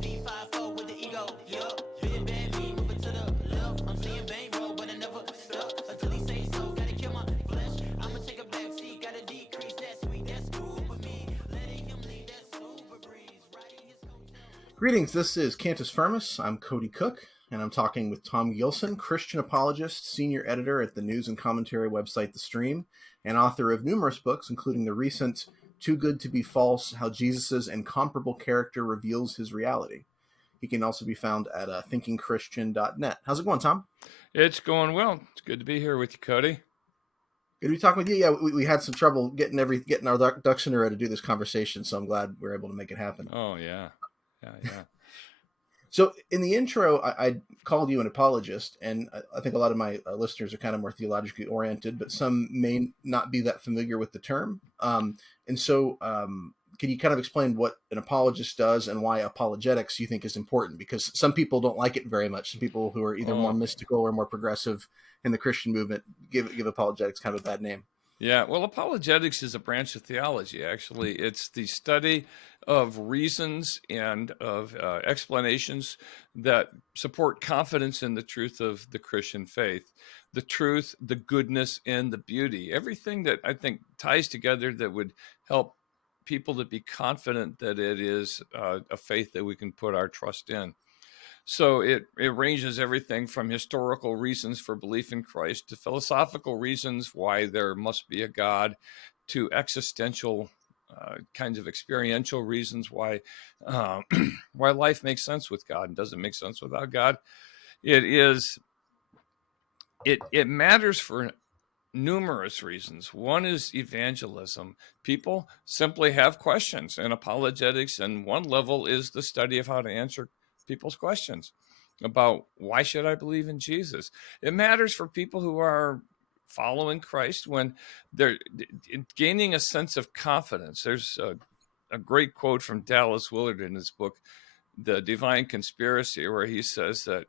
V54 with the ego, yup. Big bad me, moving to the left. I'm seeing bang roll, but I never stuck until he say so. Gotta kill my flesh. I'ma take a back seat, gotta decrease that sweet, that's cool with me. Letting him lead that super breeze, riding his coattails. Greetings, this is Cantus Firmus. I'm Cody Cook, and I'm talking with Tom Gilson, Christian apologist, senior editor at the news and commentary website The Stream, and author of numerous books, including the recent Too Good to Be False, How Jesus' Incomparable Character Reveals His Reality. He can also be found at thinkingchristian.net. How's it going, Tom? It's going well. It's good to be here with you, Cody. Good to be talking with you. Yeah, we had some trouble getting our ducks in a row to do this conversation, so I'm glad we're able to make it happen. Oh, yeah. So in the intro, I called you an apologist, and I think a lot of my listeners are kind of more theologically oriented, but some may not be that familiar with the term. And so can you kind of explain what an apologist does and why apologetics you think is important? Because some people don't like it very much. Some people who are either more mystical or more progressive in the Christian movement give apologetics kind of a bad name. Yeah, well, apologetics is a branch of theology, actually. It's the study of reasons and of explanations that support confidence in the truth of the Christian faith. The truth, the goodness, and the beauty. Everything that I think ties together that would help people to be confident that it is a faith that we can put our trust in. So it ranges everything from historical reasons for belief in Christ to philosophical reasons why there must be a God, to existential kinds of experiential reasons why why life makes sense with God and doesn't make sense without God. It matters for numerous reasons. One is evangelism. People simply have questions, and apologetics, and one level is the study of how to answer people's questions about why should I believe in Jesus. It matters for people who are following Christ when they're gaining a sense of confidence. There's a great quote from Dallas Willard in his book, The Divine Conspiracy, where he says that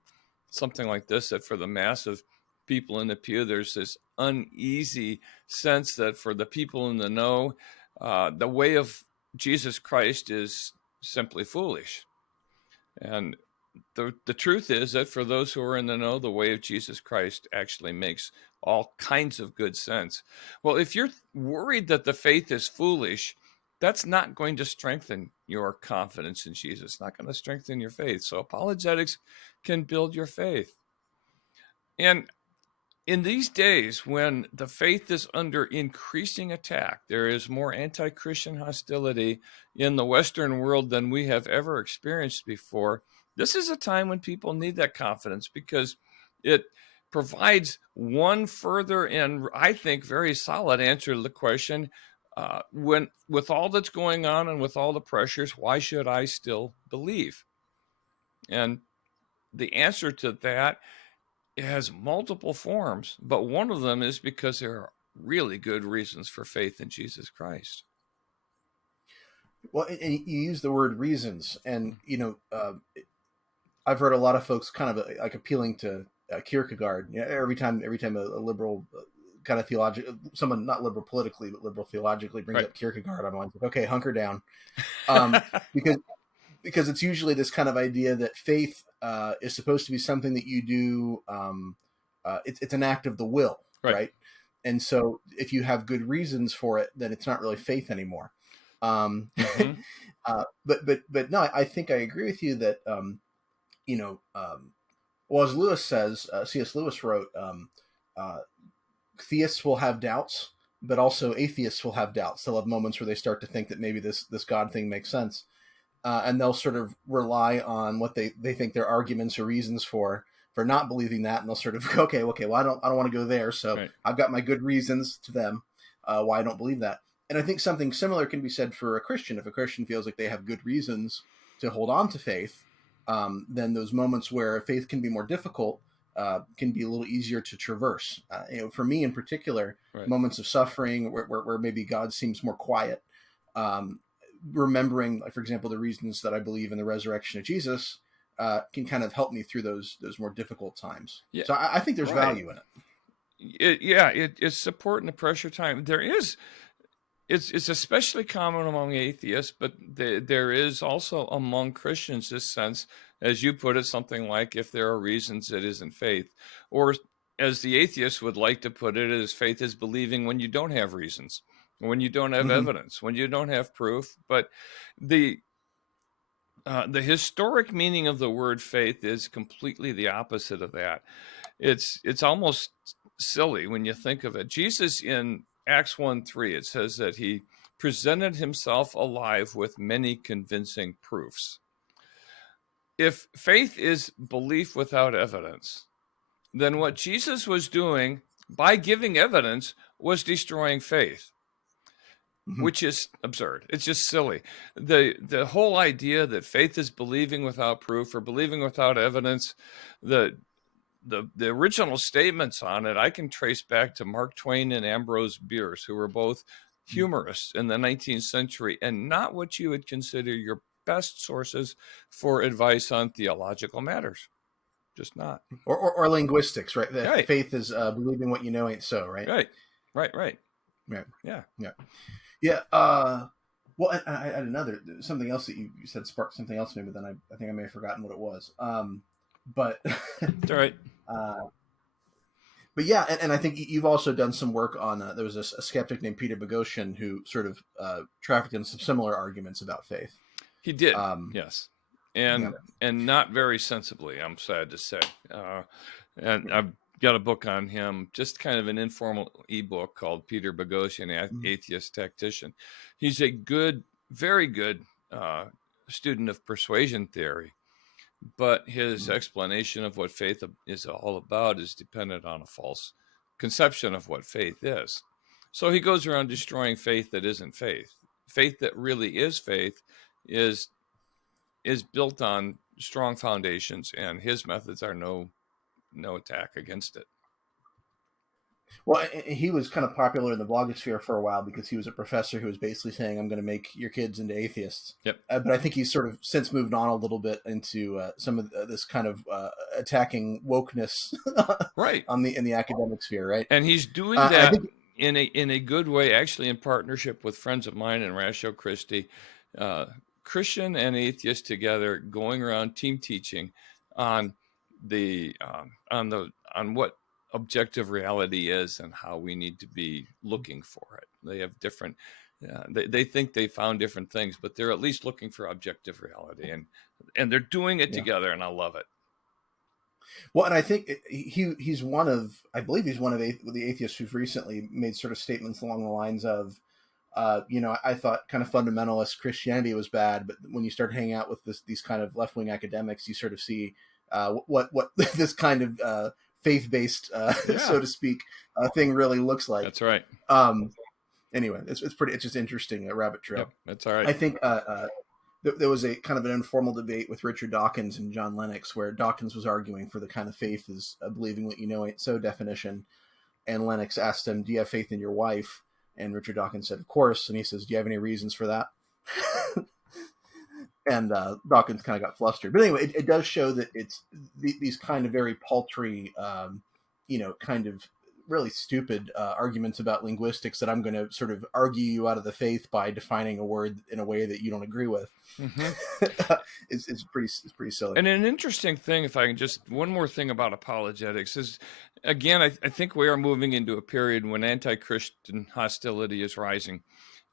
something like this, that for the mass of people in the pew, there's this uneasy sense that for the people in the know, the way of Jesus Christ is simply foolish. And the truth is that for those who are in the know, the way of Jesus Christ actually makes all kinds of good sense. Well, if you're worried that the faith is foolish, that's not going to strengthen your confidence in Jesus. It's not going to strengthen your faith. So apologetics can build your faith. And in these days, when the faith is under increasing attack, there is more anti-Christian hostility in the Western world than we have ever experienced before. This is a time when people need that confidence because it provides one further and I think very solid answer to the question, when with all that's going on and with all the pressures, why should I still believe? And the answer to that, it has multiple forms, but one of them is because there are really good reasons for faith in Jesus Christ. Well, and you use the word reasons, and I've heard a lot of folks kind of like appealing to Kierkegaard. Every time a liberal kind of theological, someone not liberal politically but liberal theologically brings up Kierkegaard, I'm like, okay, hunker down, because it's usually this kind of idea that faith is supposed to be something that you do. It's an act of the will, right? And so if you have good reasons for it, then it's not really faith anymore. But no, I think I agree with you that well, as Lewis says, C.S. Lewis wrote, theists will have doubts, but also atheists will have doubts. They'll have moments where they start to think that maybe this God thing makes sense. And they'll sort of rely on what they think their arguments or reasons for not believing that, and they'll sort of go, okay, well, I don't want to go there, so I've got my good reasons to them why I don't believe that. And I think something similar can be said for a Christian. If a Christian feels like they have good reasons to hold on to faith, then those moments where faith can be more difficult can be a little easier to traverse. For me in particular, moments of suffering where maybe God seems more quiet, remembering, like, for example, the reasons that I believe in the resurrection of Jesus can kind of help me through those more difficult times. Yeah. So I think there's value in it. It's support in the pressure time. There is It's especially common among atheists, but there is also among Christians this sense, as you put it, something like, if there are reasons, it isn't faith. Or as the atheists would like to put it, is faith is believing when you don't have reasons, when you don't have evidence, when you don't have proof. But the historic meaning of the word faith is completely the opposite of that. It's almost silly when you think of it. Jesus in Acts 1:3, it says that he presented himself alive with many convincing proofs. If faith is belief without evidence, then what Jesus was doing by giving evidence was destroying faith, which is absurd. It's just silly. The whole idea that faith is believing without proof or believing without evidence, the original statements on it I can trace back to Mark Twain and Ambrose Bierce, who were both humorists in the 19th century, and not what you would consider your best sources for advice on theological matters. Just not. Or linguistics, right? Right. Faith is believing what you know ain't so, right? Right. Yeah. Well, I had something else that you said sparked something else, maybe then I think I may have forgotten what it was. But it's all right. But yeah, and I think you've also done some work on. There was a skeptic named Peter Boghossian who sort of trafficked in some similar arguments about faith. He did, yes, and not very sensibly, I'm sad to say. And I've got a book on him, just kind of an informal ebook called Peter Boghossian, Atheist Tactician. He's a very good student of persuasion theory. But his explanation of what faith is all about is dependent on a false conception of what faith is. So he goes around destroying faith that isn't faith. Faith that really is faith is built on strong foundations, and his methods are no attack against it. Well, he was kind of popular in the blogosphere for a while because he was a professor who was basically saying, I'm going to make your kids into atheists. Yep. But I think he's sort of since moved on a little bit into some of this kind of attacking wokeness right. in the academic sphere, right? And he's doing that in a good way, actually in partnership with friends of mine in Ratio Christi, Christian and atheist together, going around team teaching on what objective reality is and how we need to be looking for it. They have different, they think they found different things, but they're at least looking for objective reality, and they're doing it together, and I love it. Well, and I think he's one of the atheists who've recently made sort of statements along the lines of, I thought kind of fundamentalist Christianity was bad, but when you start hanging out with these kind of left-wing academics, you sort of see what this kind of faith-based, so to speak, thing really looks like. That's right. Anyway, it's just interesting, a rabbit trail. Yep, that's all right. I think there was a kind of an informal debate with Richard Dawkins and John Lennox, where Dawkins was arguing for the kind of faith is believing what you know ain't so definition, and Lennox asked him, "Do you have faith in your wife?" And Richard Dawkins said, "Of course." And he says, "Do you have any reasons for that?" And Dawkins kind of got flustered. But anyway, it does show that it's these kind of very paltry, kind of really stupid arguments about linguistics that I'm going to sort of argue you out of the faith by defining a word in a way that you don't agree with. It's pretty silly. And an interesting thing, if I can just, one more thing about apologetics is, again, I think we are moving into a period when anti-Christian hostility is rising.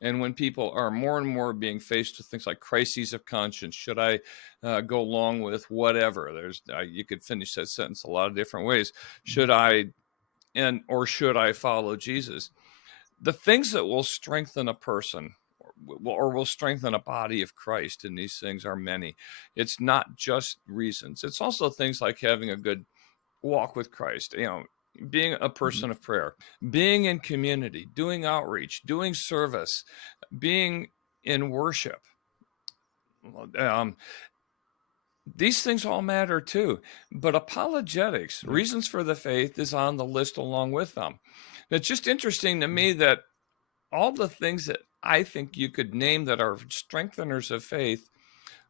And when people are more and more being faced with things like crises of conscience, should I go along with whatever? You could finish that sentence a lot of different ways. Should I follow Jesus? The things that will strengthen a person or will strengthen a body of Christ in these things are many. It's not just reasons. It's also things like having a good walk with Christ, being a person of prayer, being in community, doing outreach, doing service, being in worship. These things all matter too, but apologetics, reasons for the faith, is on the list along with them. It's just interesting to me that all the things that I think you could name that are strengtheners of faith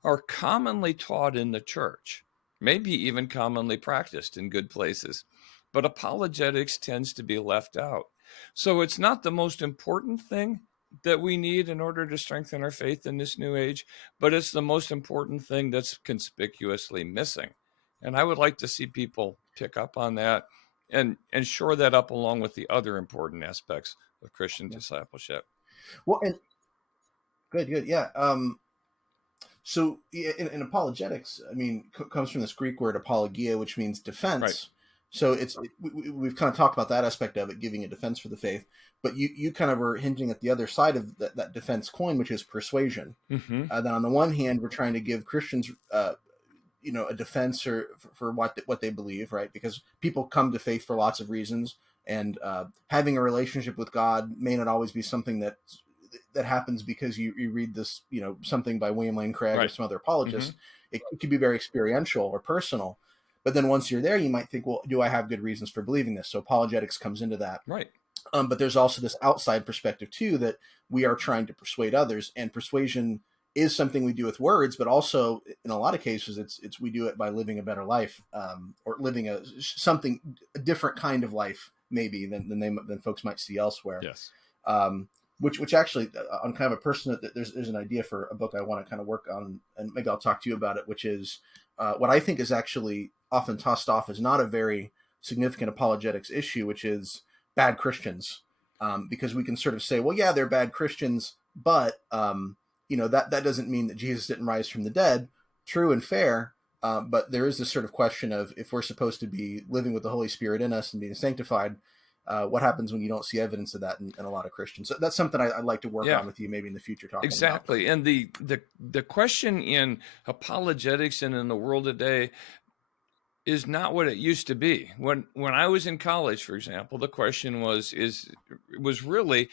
are commonly taught in the church, maybe even commonly practiced in good places. But apologetics tends to be left out. So it's not the most important thing, that we need in order to strengthen our faith in this new age, but it's the most important thing that's conspicuously missing. And I would like to see people pick up on that and shore that up along with the other important aspects of Christian discipleship. Well, and good, yeah. So in apologetics, I mean, comes from this Greek word apologia, which means defense. Right. So we've kind of talked about that aspect of it, giving a defense for the faith. But you kind of were hinting at the other side of that defense coin, which is persuasion. Mm-hmm. That on the one hand, we're trying to give Christians, a defense for what they believe, right? Because people come to faith for lots of reasons, and having a relationship with God may not always be something that happens because you read this, something by William Lane Craig or some other apologists. Mm-hmm. It could be very experiential or personal. But then once you're there, you might think, well, do I have good reasons for believing this? So apologetics comes into that. Right. But there's also this outside perspective, too, that we are trying to persuade others. And persuasion is something we do with words, but also in a lot of cases, it's we do it by living a better life, or living a different kind of life, maybe, than folks might see elsewhere. Yes. Which actually, on kind of a personal, there's an idea for a book I want to kind of work on, and maybe I'll talk to you about it, which is what I think is actually often tossed off as not a very significant apologetics issue, which is bad Christians, because we can sort of say, well, yeah, they're bad Christians, but that doesn't mean that Jesus didn't rise from the dead. True and fair, but there is this sort of question of if we're supposed to be living with the Holy Spirit in us and being sanctified, what happens when you don't see evidence of that in a lot of Christians? So that's something I'd like to work on with you maybe in the future. Exactly. And the question in apologetics and in the world today is not what it used to be. When I was in college, for example, the question was really,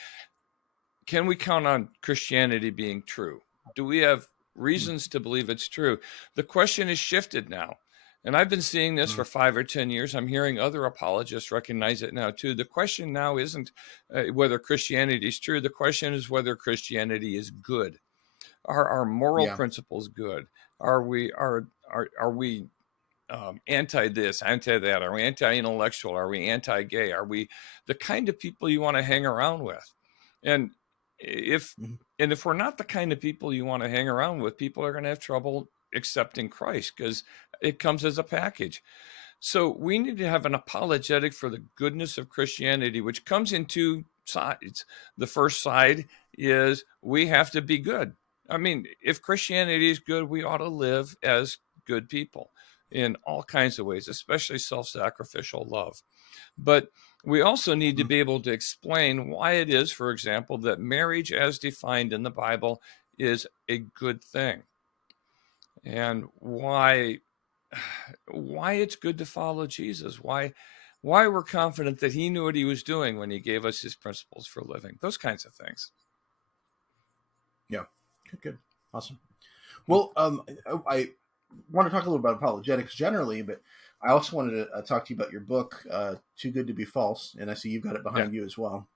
can we count on Christianity being true? Do we have reasons to believe it's true? The question is shifted now. And I've been seeing this for 5 or 10 years. I'm hearing other apologists recognize it now, too. The question now isn't whether Christianity is true. The question is whether Christianity is good. Are our moral principles good? Are we anti this, anti that? Are we anti-intellectual? Are we anti-gay? Are we the kind of people you want to hang around with? And if we're not the kind of people you want to hang around with, people are going to have trouble accepting Christ because it comes as a package. So we need to have an apologetic for the goodness of Christianity, which comes in two sides. The first side is we have to be good. I mean, if Christianity is good, we ought to live as good people in all kinds of ways, especially self-sacrificial love. But we also need to be able to explain why it is, for example, that marriage as defined in the Bible is a good thing, and why it's good to follow Jesus, why we're confident that he knew what he was doing when he gave us his principles for living, those kinds of things. Yeah, good, awesome. Well, I want to talk a little about apologetics generally, but I also wanted to talk to you about your book, Too Good to Be False, and I see you've got it behind you as well,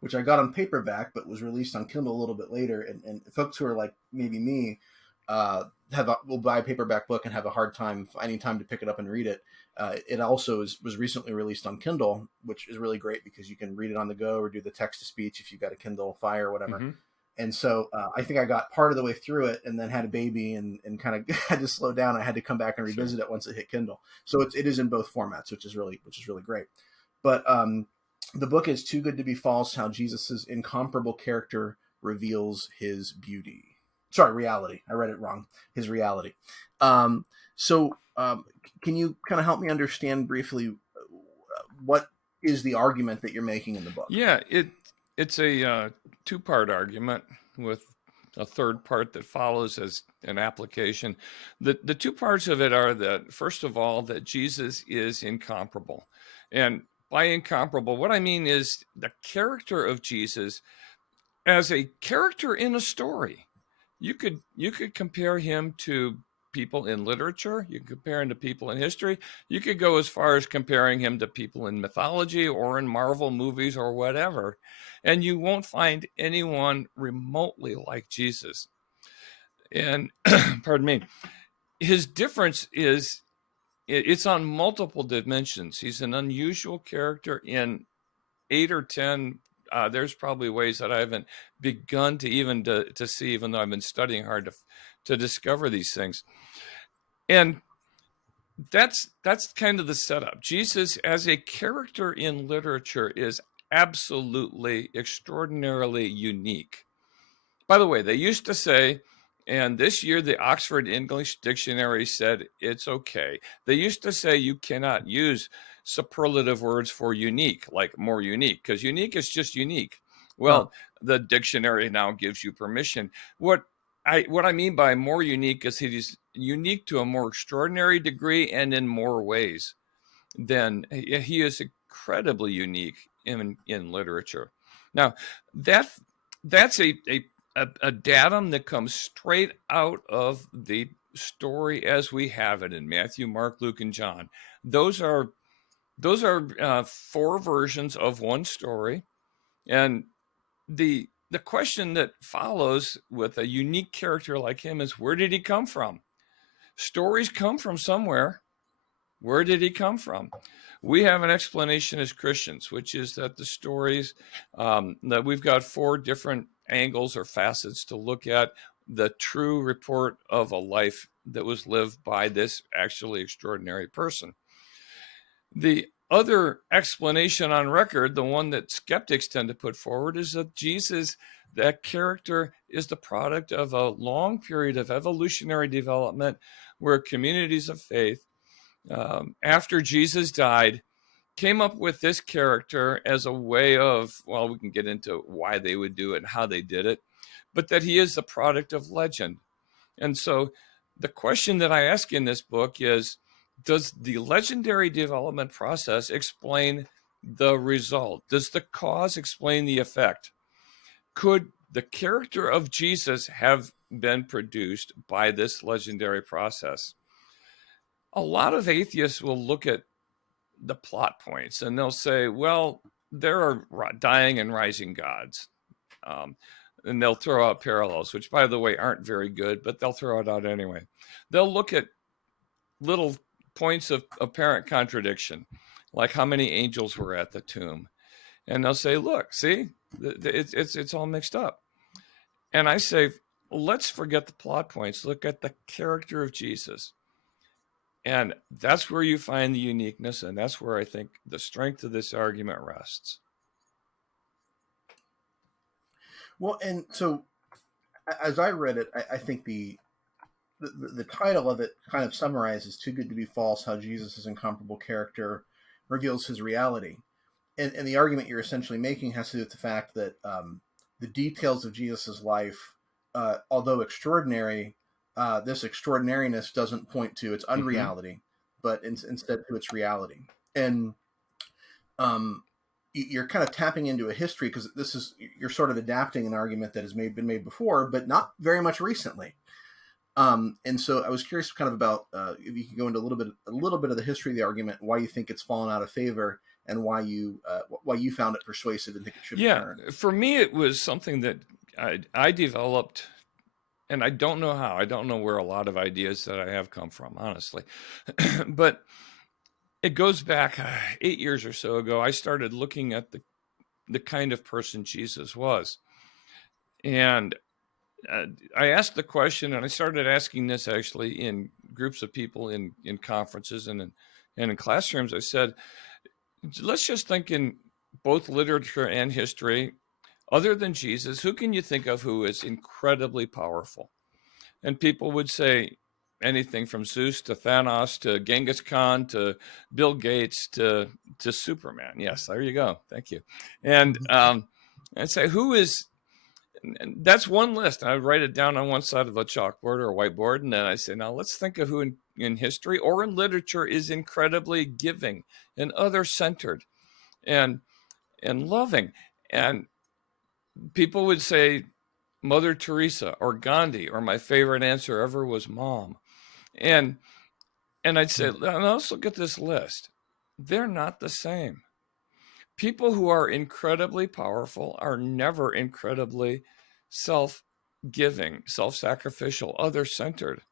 which I got on paperback, but was released on Kindle a little bit later, and folks who are like maybe me will buy a paperback book and have a hard time finding time to pick it up and read it. It also was recently released on Kindle, which is really great because you can read it on the go or do the text-to-speech if you've got a Kindle Fire or whatever. Mm-hmm. And so I think I got part of the way through it and then had a baby and kind of had to slow down. I had to come back and revisit it once it hit Kindle. So it is in both formats, which is really great. But the book is Too Good to Be False: How Jesus' Incomparable Character Reveals His Beauty. Sorry, reality. I read it wrong. His reality. So can you kind of help me understand briefly what is the argument that you're making in the book? Yeah, it's a two-part argument with a third part that follows as an application. The two parts of it are that, first of all, that Jesus is incomparable. And by incomparable, what I mean is the character of Jesus as a character in a story. You could compare him to people in literature. You can compare him to people in history. You could go as far as comparing him to people in mythology or in Marvel movies or whatever. And you won't find anyone remotely like Jesus. And pardon me, his difference is it's on multiple dimensions. He's an unusual character in 8 or 10 there's probably ways that I haven't begun to even to see, even though I've been studying hard to discover these things. And that's kind of the setup. Jesus as a character in literature is absolutely extraordinarily unique. By the way, they used to say, and this year the Oxford English Dictionary said it's okay. They used to say you cannot use superlative words for unique, like more unique, because unique is just unique. Well, the dictionary now gives you permission. What I mean by more unique is he is unique to a more extraordinary degree and in more ways than he is incredibly unique in literature. Now, that's a datum that comes straight out of the story as we have it in Matthew, Mark, Luke, and John. Those are four versions of one story, and the question that follows with a unique character like him is, where did he come from? Stories come from somewhere. Where did he come from? We have an explanation as Christians, which is that the stories, that we've got four different angles or facets to look at the true report of a life that was lived by this actually extraordinary person. The other explanation on record, the one that skeptics tend to put forward, is that Jesus, that character, is the product of a long period of evolutionary development where communities of faith, after Jesus died, came up with this character as a way of, well, we can get into why they would do it and how they did it, but that he is the product of legend. And so the question that I ask in this book is, does the legendary development process explain the result? Does the cause explain the effect? Could the character of Jesus have been produced by this legendary process? A lot of atheists will look at the plot points and they'll say, well, there are dying and rising gods. And they'll throw out parallels, which, by the way, aren't very good, but they'll throw it out anyway. They'll look at little points of apparent contradiction, like how many angels were at the tomb. And they'll say, look, see, it's all mixed up. And I say, let's forget the plot points. Look at the character of Jesus. And that's where you find the uniqueness, and that's where I think the strength of this argument rests. Well, and so as I read it, I think the title of it kind of summarizes "Too Good to Be False: How Jesus' Incomparable Character Reveals His Reality." And the argument you're essentially making has to do with the fact that the details of Jesus' life, although extraordinary, this extraordinariness doesn't point to its unreality, but instead to its reality. And you're kind of tapping into a history, because you're sort of adapting an argument that has been made before, but not very much recently. And so I was curious kind of about if you could go into a little bit of the history of the argument, why you think it's fallen out of favor, and why you found it persuasive and think it should be turned. For me, it was something that I developed, and I don't know how. I don't know where a lot of ideas that I have come from, honestly. But it goes back 8 years or so ago. I started looking at the kind of person Jesus was. And I asked the question, and I started asking this actually in groups of people in conferences and in classrooms. I said, let's just think in both literature and history, other than Jesus, who can you think of who is incredibly powerful? And people would say anything from Zeus to Thanos to Genghis Khan to Bill Gates to Superman. Yes, there you go. Thank you. And I'd say, who is... And that's one list. I would write it down on one side of a chalkboard or a whiteboard. And then I say, now let's think of who in history or in literature is incredibly giving and other-centered and loving. And people would say Mother Teresa or Gandhi, or my favorite answer ever was Mom. And I'd say, now let's look at this list. They're not the same. People who are incredibly powerful are never incredibly self-giving, self-sacrificial, other-centered.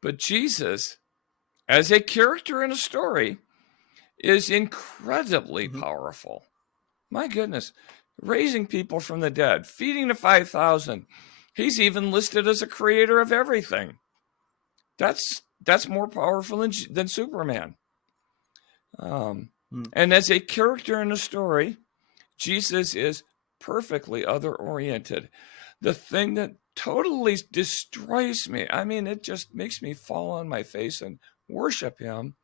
But Jesus, as a character in a story, is incredibly powerful. My goodness, raising people from the dead, feeding the 5,000. He's even listed as a creator of everything. That's more powerful than Superman. And as a character in a story, Jesus is perfectly other-oriented. The thing that totally destroys me, I mean, it just makes me fall on my face and worship him,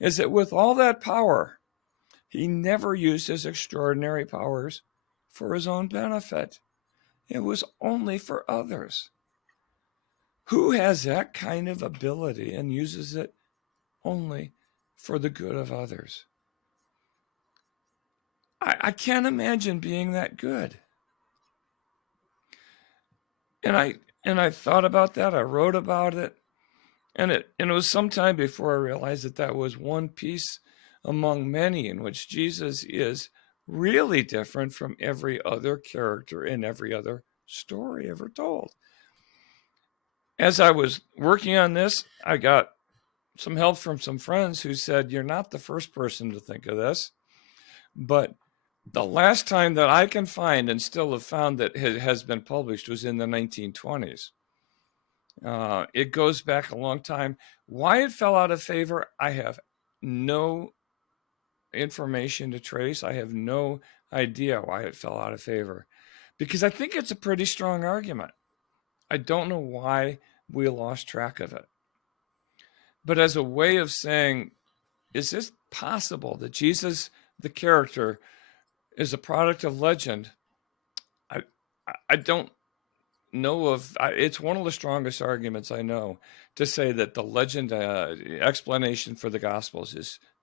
is that with all that power, he never used his extraordinary powers for his own benefit. It was only for others. Who has that kind of ability and uses it only for the good of others? I can't imagine being that good. And I thought about that. I wrote about it. And it was some time before I realized that was one piece among many in which Jesus is really different from every other character in every other story ever told. As I was working on this, I got some help from some friends who said, you're not the first person to think of this, but the last time that I can find and still have found that it has been published was in the 1920s. It goes back a long time. Why it fell out of favor, I have no information to trace. I have no idea why it fell out of favor, because I think it's a pretty strong argument. I don't know why we lost track of it. But as a way of saying, is this possible that Jesus, the character, is a product of legend? I don't know of. It's one of the strongest arguments I know to say that the legend explanation for the Gospels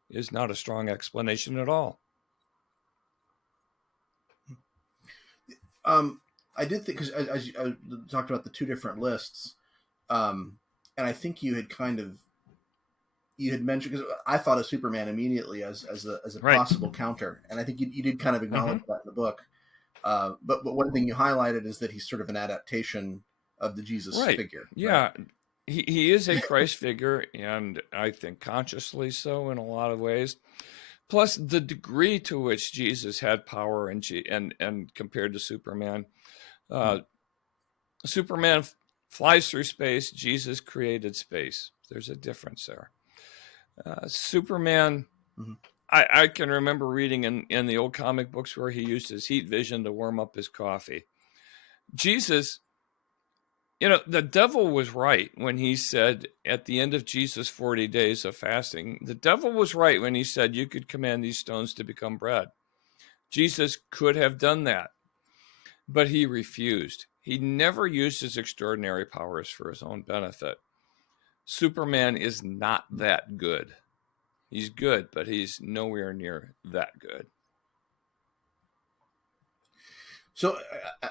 is not a strong explanation at all. I did think, because as you talked about the two different lists, and I think you had mentioned, because I thought of Superman immediately as a Right. possible counter, and I think you did kind of acknowledge that in the book. But one thing you highlighted is that he's sort of an adaptation of the Jesus figure. Yeah, right? He is a Christ figure, and I think consciously so in a lot of ways. Plus, the degree to which Jesus had power and compared to Superman, Superman flies through space. Jesus created space. There's a difference there. Superman, I can remember reading in the old comic books where he used his heat vision to warm up his coffee. Jesus, the devil was right when he said at the end of Jesus' 40 days of fasting, the devil was right when he said you could command these stones to become bread. Jesus could have done that, but he refused. He never used his extraordinary powers for his own benefit. Superman is not that good. He's good, but he's nowhere near that good. So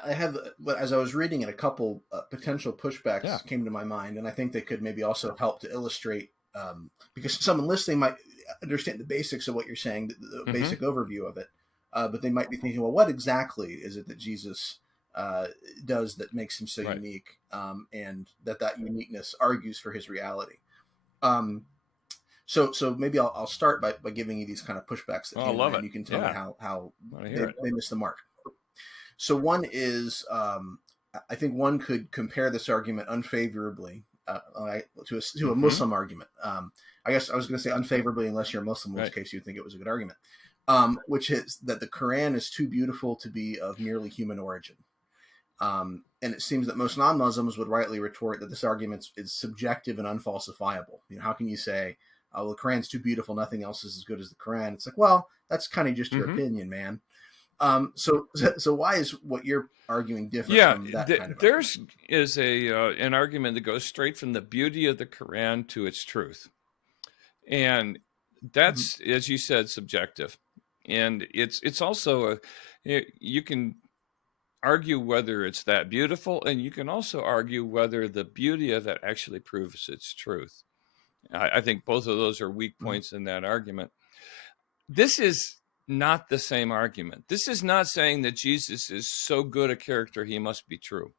I have, as I was reading it, a couple potential pushbacks came to my mind, and I think they could maybe also help to illustrate, because someone listening might understand the basics of what you're saying, the basic overview of it, but they might be thinking, well, what exactly is it that Jesus does that makes him so unique, and that uniqueness argues for his reality? So maybe I'll start by giving you these kind of pushbacks that came in, and you can tell me how they miss the mark. So one is, I think one could compare this argument unfavorably to a Muslim argument. I guess I was going to say unfavorably unless you're a Muslim, in which case you'd think it was a good argument, which is that the Quran is too beautiful to be of merely human origin. And it seems that most non-Muslims would rightly retort that this argument is subjective and unfalsifiable. How can you say, well, the Quran's too beautiful, nothing else is as good as the Quran? It's like, well, that's kind of just your opinion, man. So why is what you're arguing different from that kind of argument? Is an argument that goes straight from the beauty of the Quran to its truth. And that's, as you said, subjective. And it's also, you can argue whether it's that beautiful, and you can also argue whether the beauty of it actually proves its truth. I think both of those are weak points in that argument. This is not the same argument. This is not saying that Jesus is so good a character he must be true.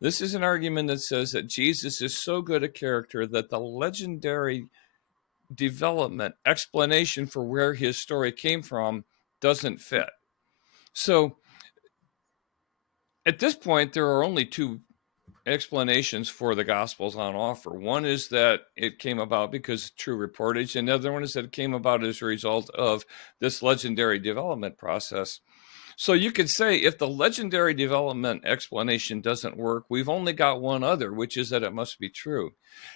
This is an argument that says that Jesus is so good a character that the legendary explanation for where his story came from doesn't fit. So At this point, there are only two explanations for the Gospels on offer. One is that it came about because of true reportage, and the other one is that it came about as a result of this legendary development process. So you could say if the legendary development explanation doesn't work, we've only got one other, which is that it must be true.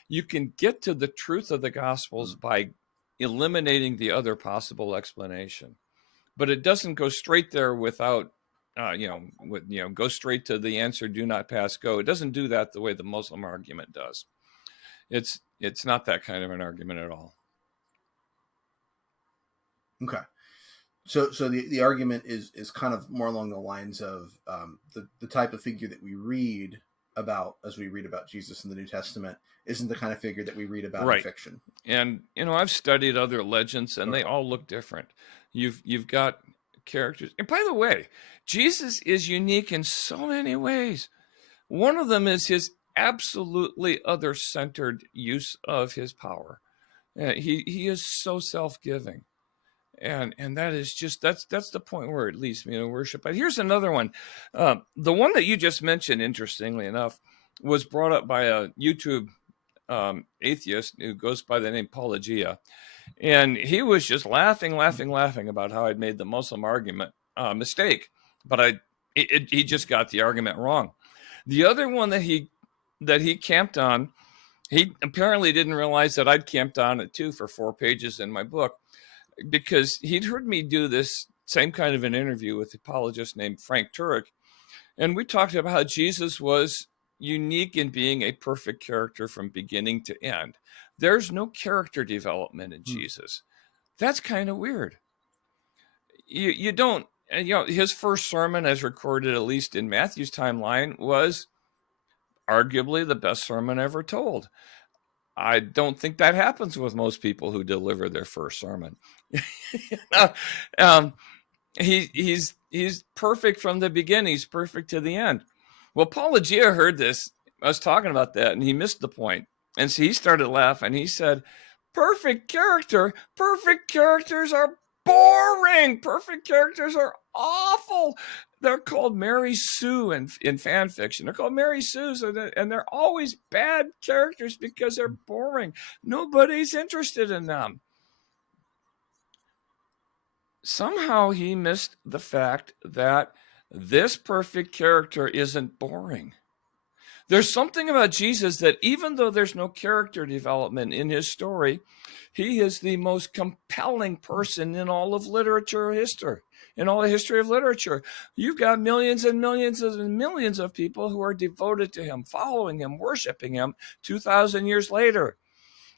You can get to the truth of the Gospels by eliminating the other possible explanation, but it doesn't go straight there without go straight to the answer, do not pass go. It doesn't do that the way the Muslim argument does. It's not that kind of an argument at all. Okay. So the argument is kind of more along the lines of the type of figure that we read about as we read about Jesus in the New Testament isn't the kind of figure that we read about in fiction. And I've studied other legends, and they all look different. You've got characters, and by the way, Jesus is unique in so many ways. One of them is his absolutely other-centered use of his power. He is so self-giving. And that is just that's the point where it leads me to worship. But here's another one. The one that you just mentioned, interestingly enough, was brought up by a YouTube atheist who goes by the name Apologia. And he was just laughing about how I'd made the Muslim argument mistake. But he just got the argument wrong. The other one that he camped on, he apparently didn't realize that I'd camped on it too for 4 pages in my book, because he'd heard me do this same kind of an interview with an apologist named Frank Turek. And we talked about how Jesus was unique in being a perfect character from beginning to end. There's no character development in Jesus. That's kind of weird. You don't, his first sermon, as recorded at least in Matthew's timeline, was arguably the best sermon ever told. I don't think that happens with most people who deliver their first sermon. He's perfect from the beginning. He's perfect to the end. Well, Apologia heard this. I was talking about that, and he missed the point. And so he started laughing. He said, perfect character. Perfect characters are boring. Perfect characters are awful. They're called Mary Sue in fan fiction. They're called Mary Sues, and they're always bad characters because they're boring. Nobody's interested in them. Somehow he missed the fact that this perfect character isn't boring. There's something about Jesus that even though there's no character development in his story, he is the most compelling person in all of literature history. In all the history of literature, you've got millions and millions and millions of people who are devoted to him, following him, worshiping him 2,000 years later.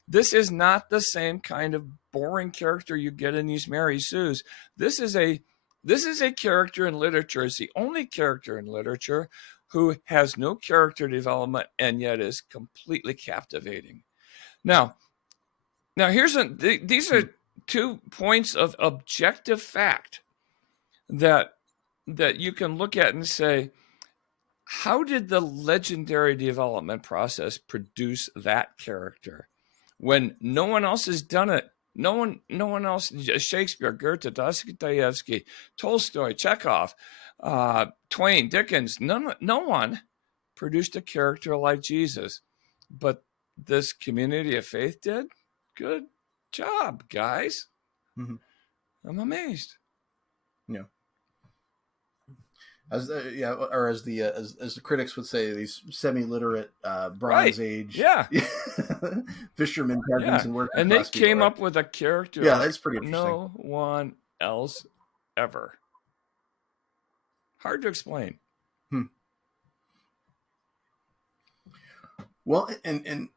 This is not the same kind of boring character you get in these Mary Sues. This is a character in literature. It's the only character in literature who has no character development and yet is completely captivating. Now these are 2 points of objective fact that you can look at and say, how did the legendary development process produce that character when no one else has done it? No one else, Shakespeare, Goethe, Dostoevsky, Tolstoy, Chekhov, Twain, Dickens, no one produced a character like Jesus, but this community of faith did. Good job, guys. Mm-hmm. I'm amazed. Yeah. As the critics would say, these semi-literate Bronze Age, fishermen, peasants, and workers. And they came up with a character. Yeah, that's pretty interesting. No one else ever. Hard to explain. Well, and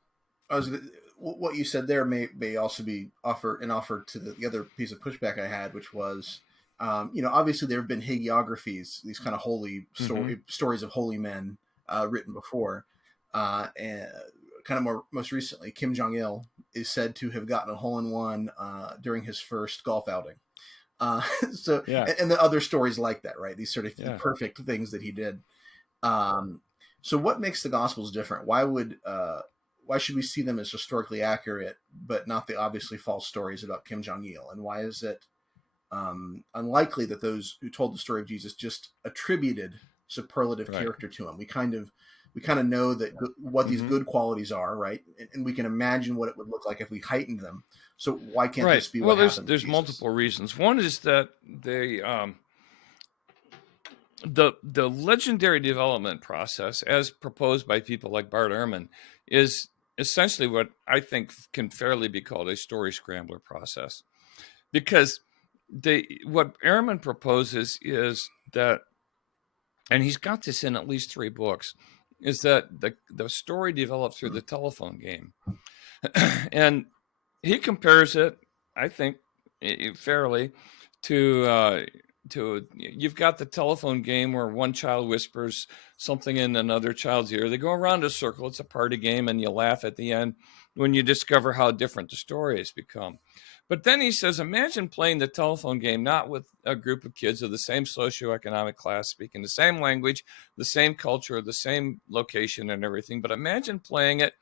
what you said there may also be offered to the other piece of pushback I had, which was, obviously there have been hagiographies, these kind of holy stories of holy men written before, and kind of most recently, Kim Jong-il is said to have gotten a hole-in-one during his first golf outing. And the other stories like that, right? These sort of perfect things that he did. So what makes the Gospels different? Why should we see them as historically accurate, but not the obviously false stories about Kim Jong-il? And why is it unlikely that those who told the story of Jesus just attributed superlative Right. character to him. We kind of know that what these Mhm. good qualities are, right? And we can imagine what it would look like if we heightened them. So why can't Right. this be Well, what happened with there's Jesus? multiple reasons. One is that the legendary development process, as proposed by people like Bart Ehrman, is essentially what I think can fairly be called a story scrambler process, because what Ehrman proposes is that, and he's got this in at least 3 books, is that the story developed through the telephone game. And he compares it, I think, fairly to you've got the telephone game where one child whispers something in another child's ear. They go around a circle. It's a party game, and you laugh at the end when you discover how different the story has become. But then he says, imagine playing the telephone game not with a group of kids of the same socioeconomic class, speaking the same language, the same culture, the same location and everything, but imagine playing it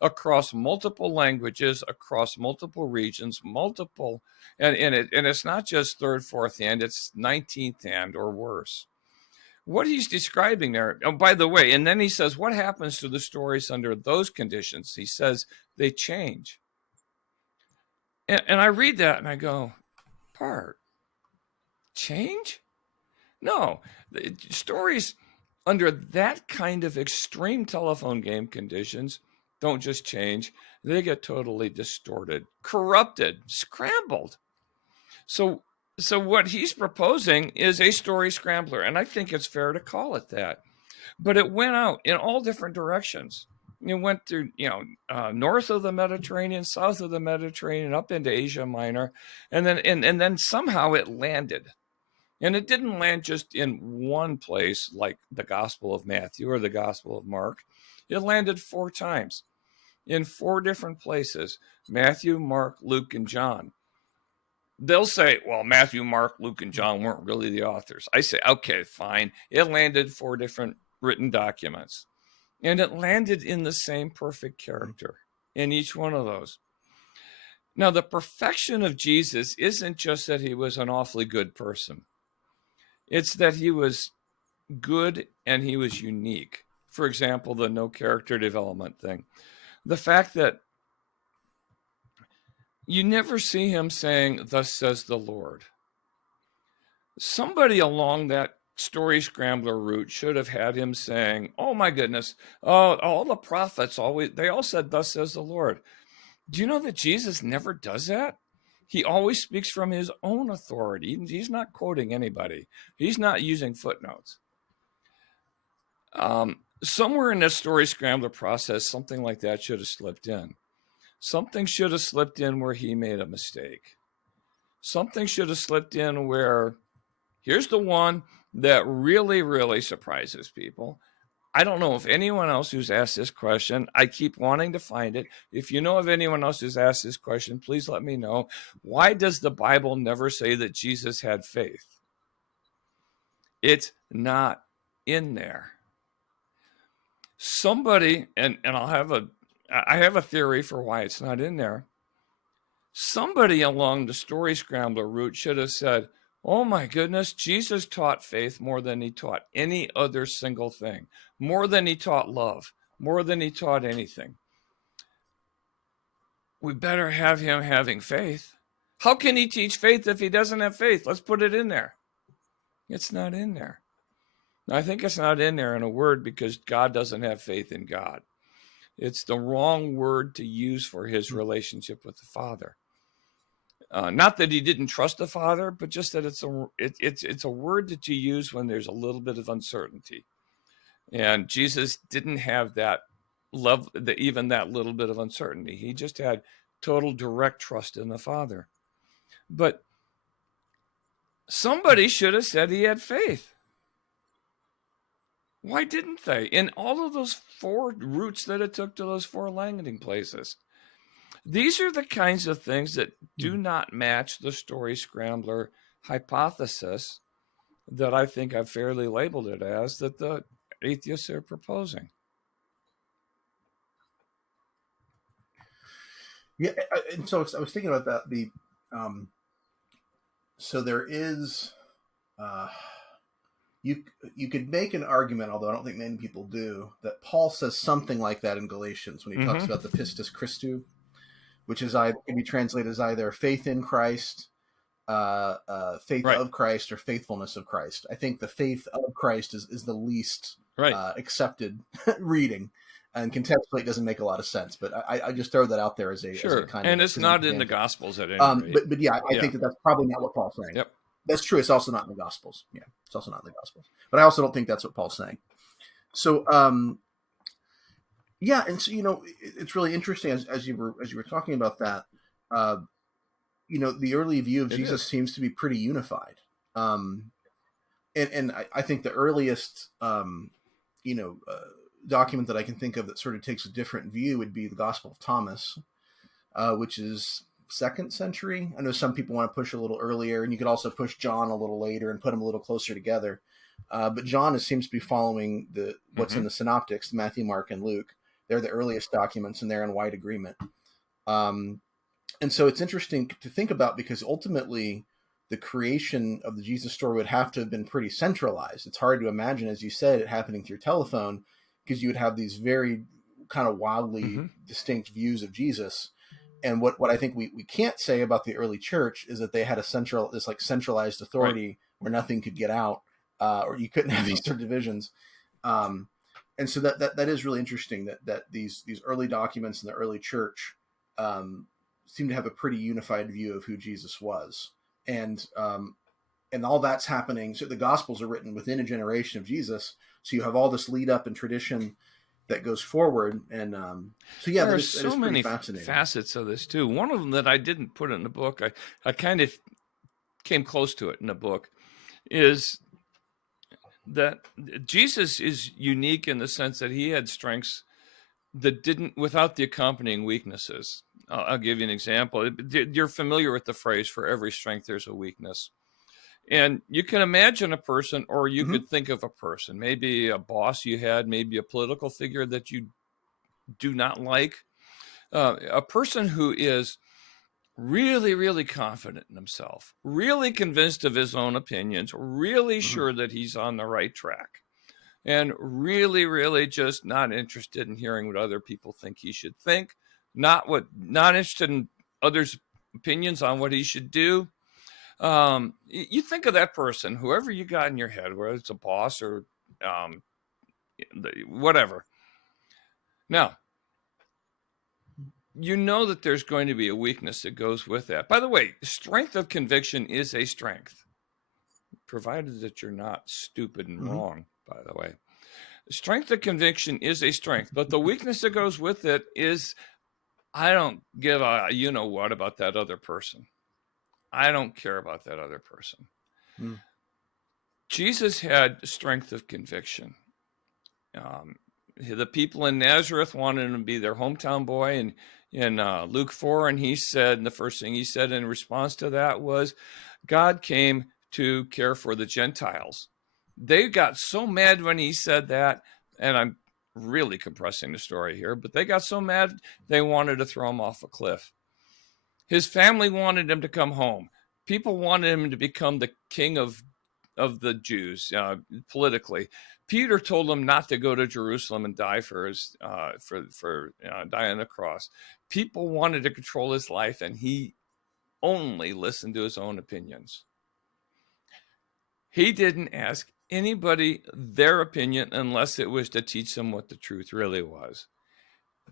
across multiple languages, across multiple regions, and it's not just third, fourth hand, it's 19th hand or worse. What he's describing there, oh, by the way, and then he says, what happens to the stories under those conditions? He says they change. And I read that and I go, Bart, change? No, stories under that kind of extreme telephone game conditions don't just change, they get totally distorted, corrupted, scrambled. So what he's proposing is a story scrambler, and I think it's fair to call it that. But it went out in all different directions. It went through, north of the Mediterranean, south of the Mediterranean, up into Asia Minor, and then somehow it landed. And it didn't land just in one place like the Gospel of Matthew or the Gospel of Mark. It landed 4 times in 4 different places: Matthew, Mark, Luke, and John. They'll say, well, Matthew, Mark, Luke, and John weren't really the authors. I say, okay, fine. It landed 4 different written documents. And it landed in the same perfect character in each one of those. Now, the perfection of Jesus isn't just that he was an awfully good person. It's that he was good and he was unique. For example, the no character development thing. The fact that you never see him saying, thus says the Lord. Somebody along that story scrambler route should have had him saying, oh my goodness, all the prophets they all said, thus says the Lord. Do you know that Jesus never does that? He always speaks from his own authority. He's not quoting anybody. He's not using footnotes. Somewhere in this story scrambler process, something like that should have slipped in. Something should have slipped in where he made a mistake. Something should have slipped in where, here's the one that really, really surprises people. I don't know if anyone else who's asked this question. I keep wanting to find it. If you know of anyone else who's asked this question, please let me know. Why does the Bible never say that Jesus had faith? It's not in there. Somebody, and I have a theory for why it's not in there. Somebody along the story scrambler route should have said, oh my goodness, Jesus taught faith more than he taught any other single thing, more than he taught love, more than he taught anything. We better have him having faith. How can he teach faith if he doesn't have faith? Let's put it in there. It's not in there. I think it's not in there in a word because God doesn't have faith in God. It's the wrong word to use for his relationship with the Father. Not that he didn't trust the Father, but just that it's a word that you use when there's a little bit of uncertainty. And Jesus didn't have that love, even that little bit of uncertainty. He just had total direct trust in the Father. But somebody should have said he had faith. Why didn't they? In all of those 4 routes that it took to those 4 landing places. These are the kinds of things that do not match the story scrambler hypothesis that I think I've fairly labeled it as, that the atheists are proposing. Yeah, and so I was thinking about that. So there is, you could make an argument, although I don't think many people do, that Paul says something like that in Galatians when he talks about the pistis Christou, which is either can be translated as either faith in Christ, faith of Christ, or faithfulness of Christ. I think the faith of Christ is the least accepted reading, and contextually it doesn't make a lot of sense. But I just throw that out there as a kind and of it's not in the Gospels at any rate. But yeah, I think that's probably not what Paul's saying. Yep. That's true. It's also not in the Gospels. Yeah, it's also not in the Gospels. But I also don't think that's what Paul's saying. So, yeah, and so it's really interesting as you were talking about that. The early view of Jesus seems to be pretty unified. And I think the earliest document that I can think of that sort of takes a different view would be the Gospel of Thomas, which is 2nd century. I know some people want to push a little earlier, and you could also push John a little later and put them a little closer together. But John seems to be following what's in the synoptics, Matthew, Mark, and Luke. They're the earliest documents, and they're in wide agreement. And so it's interesting to think about, because ultimately the creation of the Jesus story would have to have been pretty centralized. It's hard to imagine, as you said, it happening through telephone, because you would have these very kind of wildly distinct views of Jesus. And what I think we can't say about the early church is that they had this centralized authority where nothing could get out, or you couldn't have these sort of divisions. And so that is really interesting that these early documents in the early church seem to have a pretty unified view of who Jesus was. And all that's happening. So the Gospels are written within a generation of Jesus. So you have all this lead up and tradition that goes forward. And so, yeah, there's so many facets of this too. One of them that I didn't put in the book, I kind of came close to it in the book, is that Jesus is unique in the sense that he had strengths that didn't, without the accompanying weaknesses. I'll give you an example. You're familiar with the phrase, for every strength, there's a weakness. And you can imagine a person, or you could think of a person, maybe a boss you had, maybe a political figure that you do not like, a person who is really, really confident in himself, really convinced of his own opinions, really sure that he's on the right track, and really, really just not interested in hearing what other people think he should think, not interested in others' opinions on what he should do. You think of that person, whoever you got in your head, whether it's a boss or whatever. Now, you know that there's going to be a weakness that goes with that. By the way, strength of conviction is a strength, provided that you're not stupid and wrong, by the way. Strength of conviction is a strength, but the weakness that goes with it is, I don't give a you-know-what about that other person. I don't care about that other person. Jesus had strength of conviction. The people in Nazareth wanted him to be their hometown boy, and in Luke 4, and he said, and the first thing he said in response to that was, God came to care for the Gentiles. They got so mad when he said that, and I'm really compressing the story here, but they got so mad they wanted to throw him off a cliff. His family wanted him to come home. People wanted him to become the king of the Jews politically. Peter told him not to go to Jerusalem and die for die on the cross. People wanted to control his life, and he only listened to his own opinions. He didn't ask anybody their opinion unless it was to teach them what the truth really was.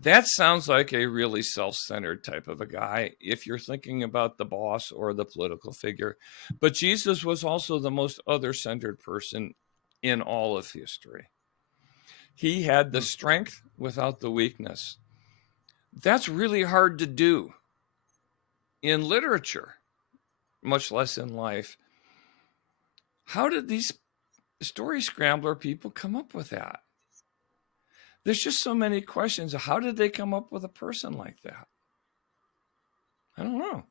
That sounds like a really self-centered type of a guy if you're thinking about the boss or the political figure. But Jesus was also the most other-centered person in all of history. He had the strength without the weakness. That's really hard to do in literature, much less in life. How did these story scrambler people come up with that? There's just so many questions. How did they come up with a person like that? I don't know.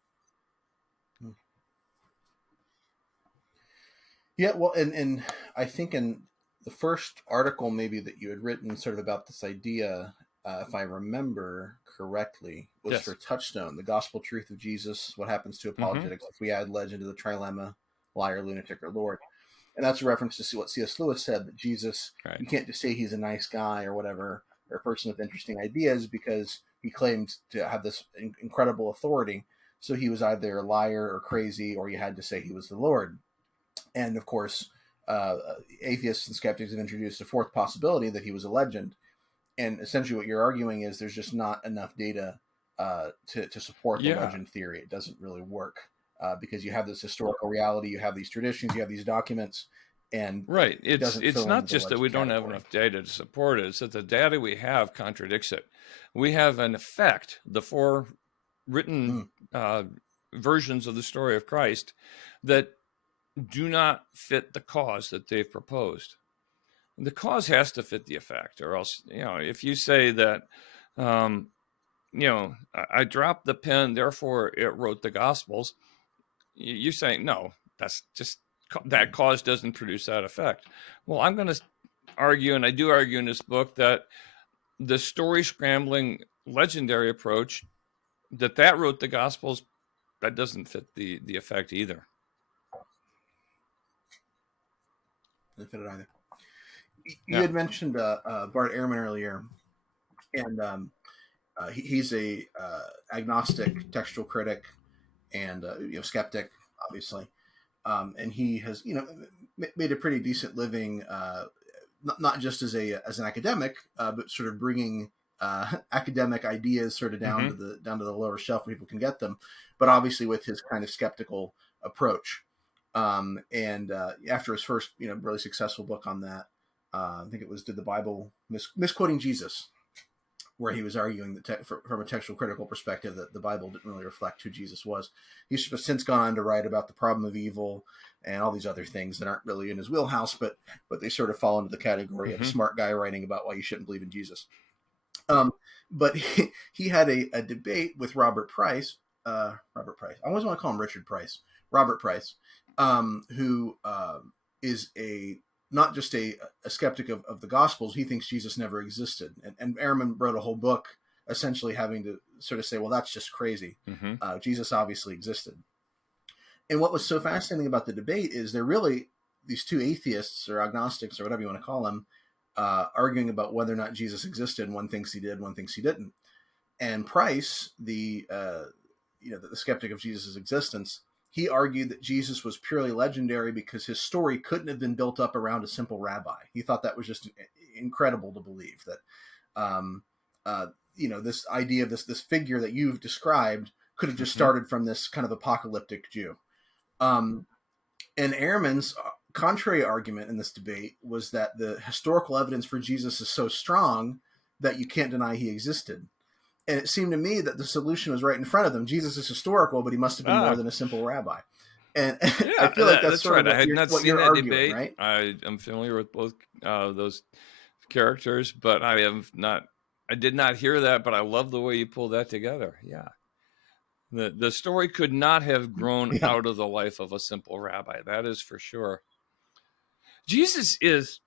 Yeah, well, and I think in the first article maybe that you had written sort of about this idea, if I remember correctly, was for Touchstone, the gospel truth of Jesus, what happens to apologetics if we add legend to the trilemma, liar, lunatic, or Lord. And that's a reference to what C.S. Lewis said, that Jesus, Right. you can't just say he's a nice guy or whatever, or a person with interesting ideas, because he claimed to have this incredible authority. So he was either a liar or crazy, or you had to say he was the Lord. And of course, atheists and skeptics have introduced a fourth possibility, that he was a legend. And essentially what you're arguing is there's just not enough data to support the legend theory. It doesn't really work because you have this historical reality, you have these traditions, you have these documents, and right. It's not just that we don't have enough data to support it. It's that the data we have contradicts it. We have an effect, the four written versions of the story of Christ, that do not fit the cause that they've proposed. The cause has to fit the effect, or else, if you say that, I dropped the pen, therefore it wrote the Gospels, you're saying, no, that's just, that cause doesn't produce that effect. Well, I'm going to argue, and I do argue in this book, that the story scrambling legendary approach, that wrote the Gospels, that doesn't fit the effect either. Doesn't fit it either. You had mentioned Bart Ehrman earlier, and he's a agnostic textual critic and skeptic, obviously, and he has made a pretty decent living, not just as an academic, but sort of bringing academic ideas sort of down to the lower shelf where people can get them, but obviously with his kind of skeptical approach. And after his first really successful book on that, I think it was Did the Bible Misquoting Jesus, where he was arguing that from a textual critical perspective that the Bible didn't really reflect who Jesus was. He's since gone on to write about the problem of evil and all these other things that aren't really in his wheelhouse, but they sort of fall into the category of a smart guy writing about why you shouldn't believe in Jesus. But he had a debate with Robert Price. I always want to call him Richard Price. Robert Price, who is not just a skeptic of the Gospels. He thinks Jesus never existed. And Ehrman wrote a whole book essentially having to sort of say, well, that's just crazy. Jesus obviously existed. And what was so fascinating about the debate is they're really these two atheists or agnostics or whatever you want to call them, arguing about whether or not Jesus existed. One thinks he did, one thinks he didn't. And Price, the skeptic of Jesus' existence, he argued that Jesus was purely legendary because his story couldn't have been built up around a simple rabbi. He thought that was just incredible to believe that, this idea of this figure that you've described could have just started from this kind of apocalyptic Jew. And Ehrman's contrary argument in this debate was that the historical evidence for Jesus is so strong that you can't deny he existed. And it seemed to me that the solution was right in front of them. Jesus is historical, but he must have been more than a simple rabbi. And I feel like that's sort right. of I had not seen that arguing, debate. Right? I am familiar with both those characters, but I did not hear that, but I love the way you pulled that together. Yeah. The story could not have grown out of the life of a simple rabbi. That is for sure. Jesus is...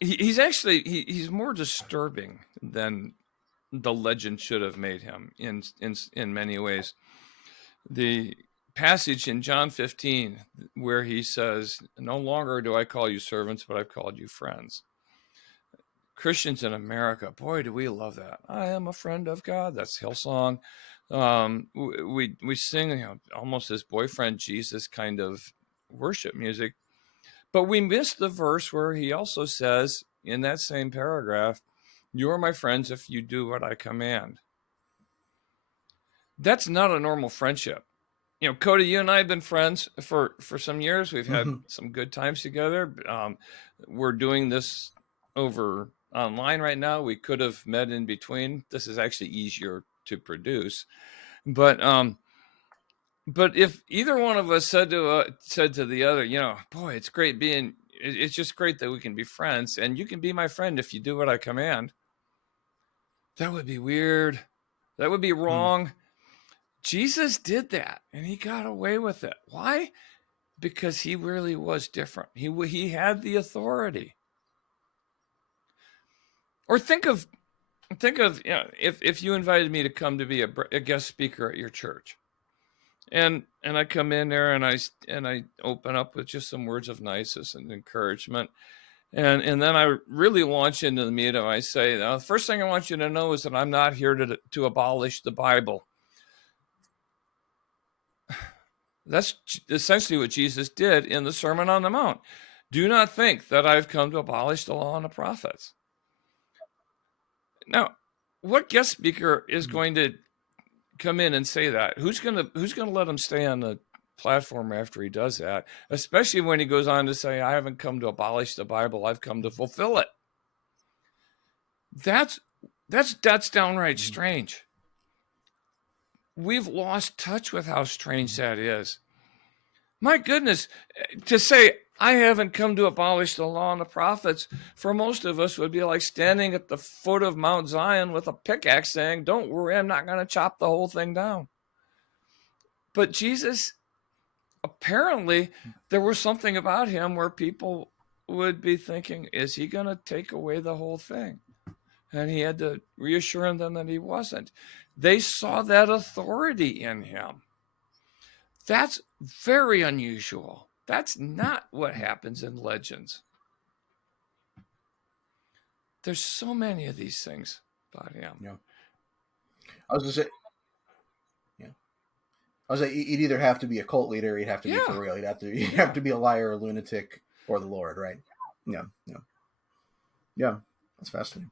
He's more disturbing than the legend should have made him in many ways. The passage in John 15 where he says, "No longer do I call you servants, but I've called you friends." Christians in America, boy, do we love that. I am a friend of God. That's Hillsong. We sing almost as boyfriend Jesus kind of worship music. But we miss the verse where he also says in that same paragraph, "You are my friends if you do what I command." That's not a normal friendship. Cody, you and I have been friends for some years. We've had some good times together. We're doing this over online right now. We could have met in between. This is actually easier to produce. But if either one of us said to the other, boy, it's great it's just great that we can be friends, and you can be my friend if you do what I command. That would be weird. That would be wrong. Jesus did that, and he got away with it. Why? Because he really was different. He had the authority. Or think of if you invited me to come to be a guest speaker at your church, And I come in there and I open up with just some words of niceness and encouragement. And then I really launch into the meat of it. I say, the first thing I want you to know is that I'm not here to abolish the Bible. That's essentially what Jesus did in the Sermon on the Mount. Do not think that I've come to abolish the law and the prophets. Now, what guest speaker is going to come in and say that? Who's going to let him stay on the platform after he does that? Especially when he goes on to say, I haven't come to abolish the Bible, I've come to fulfill it. That's downright strange. We've lost touch with how strange that is. My goodness, to say I haven't come to abolish the law and the prophets, for most of us would be like standing at the foot of Mount Zion with a pickaxe saying, don't worry, I'm not going to chop the whole thing down. But Jesus, apparently, there was something about him where people would be thinking, is he going to take away the whole thing? And he had to reassure them that he wasn't. They saw that authority in him. That's very unusual. That's not what happens in legends. There's so many of these things about him. Yeah. I was going to say, you'd either have to be a cult leader, or you'd have to be for real. You'd have to be a liar, a lunatic, or the Lord, right? Yeah. That's fascinating.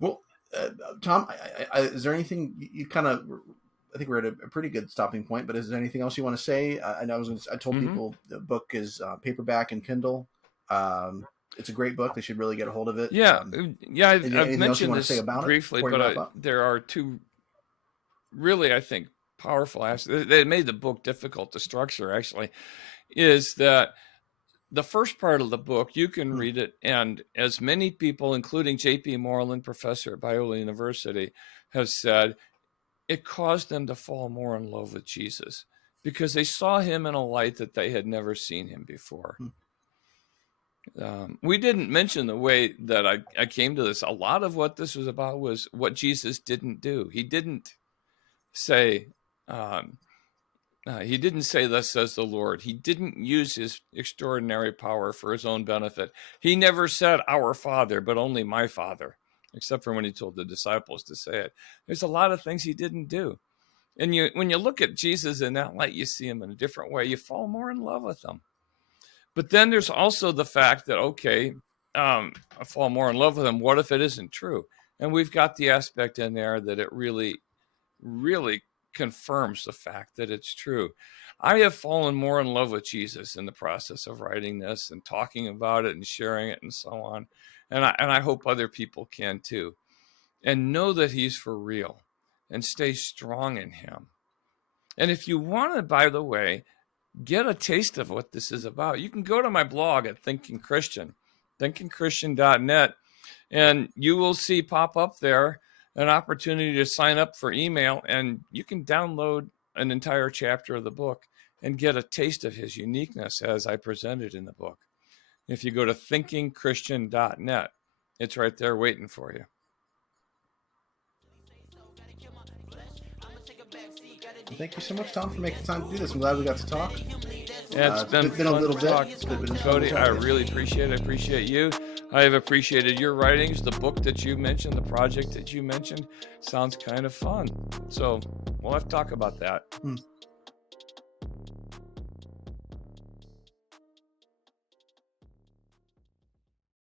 Well, Tom, is there anything you kind of? I think we're at a pretty good stopping point. But is there anything else you want to say? I know I told people the book is paperback and Kindle. It's a great book. They should really get a hold of it. Yeah. I've mentioned this briefly, but there are two really, I think, powerful aspects that made the book difficult to structure. Actually, is that the first part of the book, you can read it, and as many people, including J.P. Moreland, professor at Biola University, have said, it caused them to fall more in love with Jesus because they saw him in a light that they had never seen him before. We didn't mention the way that I came to this. A lot of what this was about was what Jesus didn't do. He didn't say, thus says the Lord. He didn't use his extraordinary power for his own benefit. He never said, our Father, but only my Father, except for when he told the disciples to say it. There's a lot of things he didn't do. And when you look at Jesus in that light, you see him in a different way. You fall more in love with him. But then there's also the fact that, okay, I fall more in love with him. What if it isn't true? And we've got the aspect in there that it really, really confirms the fact that it's true. I have fallen more in love with Jesus in the process of writing this and talking about it and sharing it and so on. And I hope other people can too. And know that he's for real and stay strong in him. And if you want to, by the way, get a taste of what this is about, you can go to my blog at Thinking Christian, thinkingchristian.net, and you will see pop up there an opportunity to sign up for email, and you can download an entire chapter of the book and get a taste of his uniqueness as I presented in the book. If you go to thinkingchristian.net, it's right there waiting for you. Well, thank you so much, Tom, for making time to do this. I'm glad we got to talk. Yeah, it's been a little bit. Cody, I really appreciate it. I appreciate you. I have appreciated your writings. The book that you mentioned, the project that you mentioned, sounds kind of fun. So we'll have to talk about that.